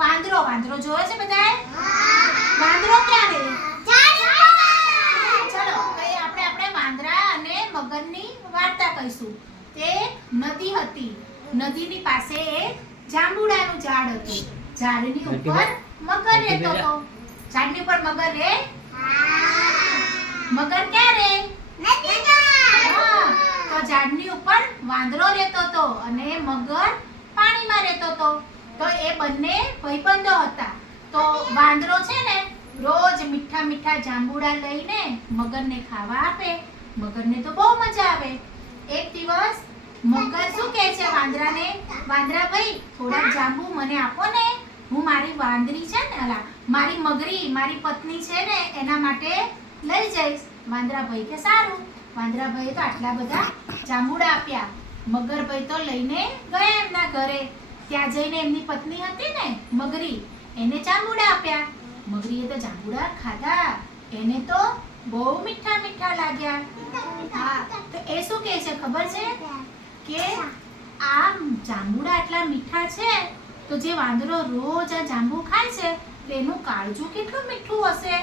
વાંદરો. વાંદરો જોયો છે બધાએ? વાંદરો ક્યાં રહે? ચલો આપણે વાંદરા અને મગરની વાર્તા કહીશું. તે નદી હતી. નદીની પાસે એક જાંબુડાનું ઝાડ હતું. ઝાડની ઉપર મગર રહેતો હતો. ઝાડની ઉપર મગર રહે? મગર ક્યાં રહે? તો ઝાડની ઉપર વાંદરો રહેતો હતો અને મગર પાણીમાં રહેતો હતો. તો એ બંને ભાઈબંધો હતા. તો વાંદરો છે ને રોજ મીઠા મીઠા જાંબુડા લઈને મગરને ખાવા આપે. મગરને તો બહુ મજા આવે. એક દિવસ મગર શું કહે છે વાંદરાને, વાંદરા ભાઈ થોડાક જાંબુ મને આપો ને, હું મારી વાંદરી છે ને, મારી મગરી, મારી પત્ની છે ને એના માટે લઈ જઈશ. વાંદરા ભાઈ કે સારું. વાંદરા ભાઈ તો આટલા બધા જાંબુડા આપ્યા. મગર ભાઈ તો લઈને ગયા એમના ઘરે. ત્યાં જઈને એમની પત્ની હતી ને મગરી, એને જાંબુડા આપ્યા. મગરીએ તો જાંબુડા ખાધા. એને તો બહુ મીઠા મીઠા લાગ્યા. હા, તો એ શું કહે છે ખબર છે કે આ જાંબુડા આટલા મીઠા છે તો જે વાંદરો રોજ આ જાંબુ ખાય છે તો એનું કાળજું કેટલું મીઠું હશે.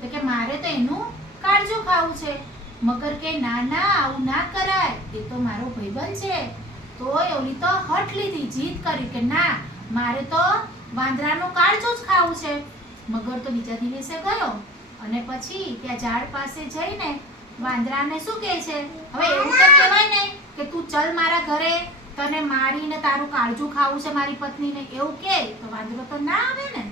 તો કે મારે તો એનું કાળજું ખાવું છે. મગર કે ના ના, આવું ના કરાય, એ તો મારો ભાઈબંધ છે. તોય ઓલી તો હઠ લીધી, જીદ કરી કે ના, મારે તો વાંદરાનું કાળજું જ ખાવું છે. મગર તો બીજા દિવસે ગયો અને પછી ત્યાં ઝાડ પાસે જઈને વાંદરાને શું કહે છે, હવે એવું તો કહેવાય ને કે તું ચલ મારા ઘરે, તને મારીને તારું કાળજું ખાવું છે મારી પત્નીને, એવું કે તો વાંદરો તો ના આવે ને.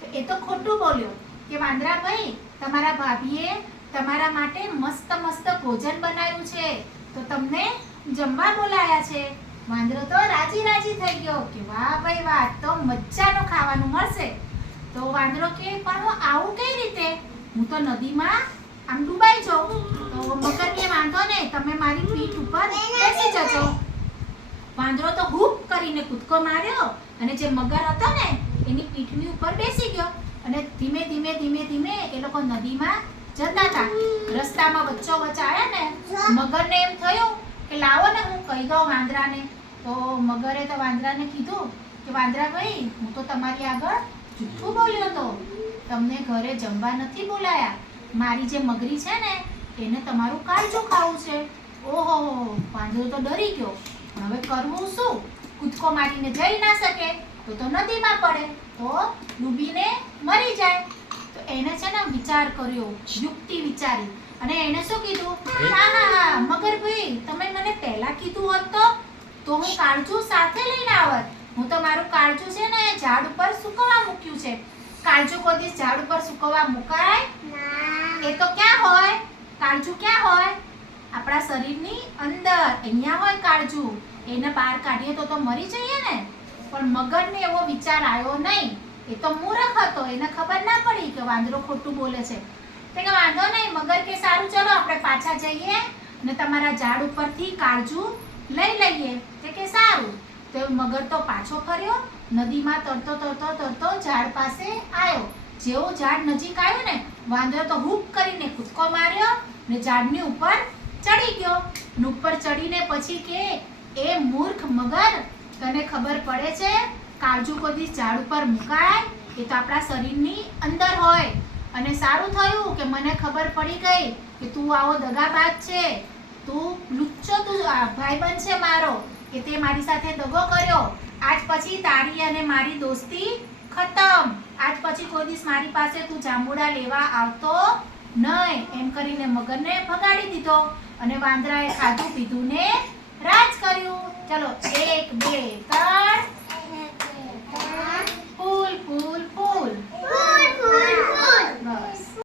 તો એ તો ખોટું બોલ્યો કે વાંદરા ભાઈ, તમારા ભાભીએ તમારા માટે મસ્ત મસ્ત ભોજન બનાવ્યું છે તો તમને જમવા બોલાયા છે. વાંદરો તો રાજી રાજી થઈ ગયો કે વાહ ભાઈ વાહ, તો મજાનું ખાવાનું મળશે. તો વાંદરો કે પણ હું આવું કઈ રીતે, હું તો નદીમાં આમ ડૂબાઈ જાઉં. તો મગર કે વાંધો ને, તમે મારી પીઠ ઉપર બેસી જજો. વાંદરો તો હૂપ કરીને કૂદકો માર્યો અને જે મગર હતો ને એની પીઠની ઉપર બેસી ગયો અને ધીમે ધીમે ધીમે ધીમે એ લોકો નદીમાં જતા હતા. રસ્તામાં વચ્ચોવચ્ચ આવ્યા ને, મગરને એમ થયું કે લાવો ને હું કહી દઉં વાંદરાને. તો મગરે તો વાંદરાને કીધું કે વાંદરા ભાઈ, હું તો તમારી આગળ જૂઠું બોલ્યો હતો, તમને ઘરે જમવા નથી બોલાયા. મારી જે મગરી છે ને એને તમારું કાળજું ખાવું છે. ઓહો, વાંદરો તો ડરી ગયો. હવે કરવું શું? કૂદકો મારીને જઈ ના શકે તો નદીમાં પડે તો ડૂબીને મરી જાય. તો એને છે ને વિચાર કર્યો, યુક્તિ વિચારી અને એને શું કીધું, હા મગર ભાઈ, તમે મને પહેલા કીધું હોત તો હું કાળજું સાથે લઈને આવત. હું તો મારું કાળજું છે ને ઝાડ ઉપર સુકવવા મૂક્યું છે. કાળજું કોઈ દિવસ ઝાડ ઉપર સુકવવા મુકાય? એ તો ક્યાં હોય? કાળજું ક્યાં હોય? આપણા શરીરની અંદર, અહીંયા હોય કાળજું. એને બહાર કાઢીએ તો મરી જઈએ ને. પણ મગરને એવો વિચાર આવ્યો નહીં. એ તો મૂર્ખ હતો, એને ખબર ના પડી કે વાંદરો ખોટું બોલે છે. તો કે વાંધો નહીં. મગર કે સારું, ચલો આપણે પાછા જઈએ અને તમારા ઝાડ ઉપરથી કાળજું લઈ લઈએ. તે કે સારું. તો મગર તો પાછો ફર્યો, નદીમાં તરતો તરતો તરતો ઝાડ પાસે આવ્યો. જેવો ઝાડ નજીક આવ્યો ને, વાંદરો તો હૂપ કરીને કૂદકો માર્યો ને ઝાડની ઉપર ચડી ગયો. ને ઉપર ચડીને પછી કે એ મૂર્ખ મગર, તને ખબર પડે છે કાળજું કોઈ ઝાડ ઉપર મુકાય? એ તો આપણા શરીરની અંદર હોય. અને સારું થયું કે મને ખબર પડી ગઈ કે તું આવો દગાબાજ છે, તું લુચ્ચો, તું ભાઈબંધ છે મારો, કે તે મારી સાથે દગો કર્યો. આજ પછી તારી અને મારી દોસ્તી ખતમ. આજ પછી કોઈ દિવસ મારી પાસે તું જાંબુડા લેવા આવતો નહીં. એમ કરીને મગરને ભગાડી દીધો અને વાંદરાએ ખાધું પીધું ને રાજ કર્યું. ચલો